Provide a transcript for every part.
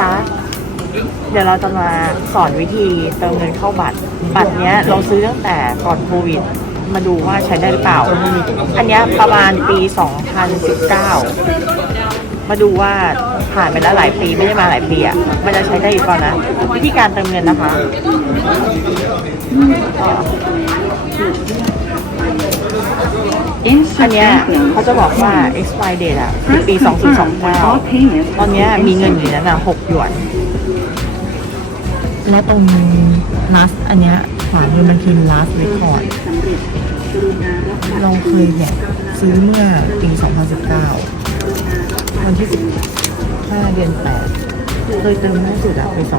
คะ เดี๋ยวเราจะมาสอนวิธีเติมเงินเข้าบัตร บัตรเนี้ยเราซื้อตั้งแต่ก่อนโควิด มาดูว่าใช้ได้หรือเปล่า อันเนี้ยประมาณปี 2019 มาดูว่าผ่านไปแล้วหลายปีไม่ได้มาหลายปีอะ มันจะใช้ได้อีกเปล่านะ วิธีการเติมเงินนะคะ อ่าอันเนี้ยเขาจะบอกว่า expiry date อะคือปี 2029 ตอนเนี้ยมีเงินอยู่ในนั้นอะ6หยวน และตรง last อันเนี้ยขวามือมันคือ last record เราเคยเนี่ยซื้อเมื่อปี 2019 วันที่ 15 เดือน 8 เคยเติมล่าสุดอะไป200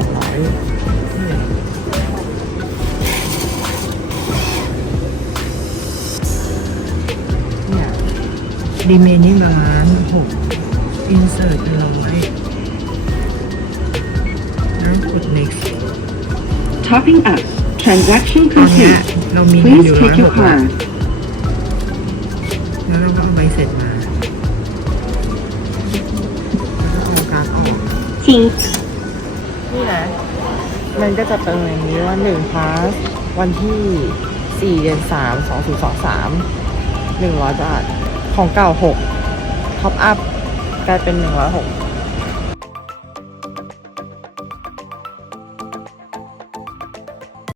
remaining balance 6 insert ร้อยแล้วกด next Topping up. Transaction ตอนเนี้ย complete. เรามีเงิน Please อยู่ร้อย take ห your กบาท card. แล้วเราก็เอาใบเสร็จมาแล้วก็เอาการ์ดออก请นี่นะ มันก็จะเป็นอย่างนี้ว่าหนึ่งพาสวันที่สี่เดือนสามสองศูนย์สองสามหนึ่งร้อยบาท ของเก่าหกท็อปอัพกลายเป็นหนึ่งร้อยหก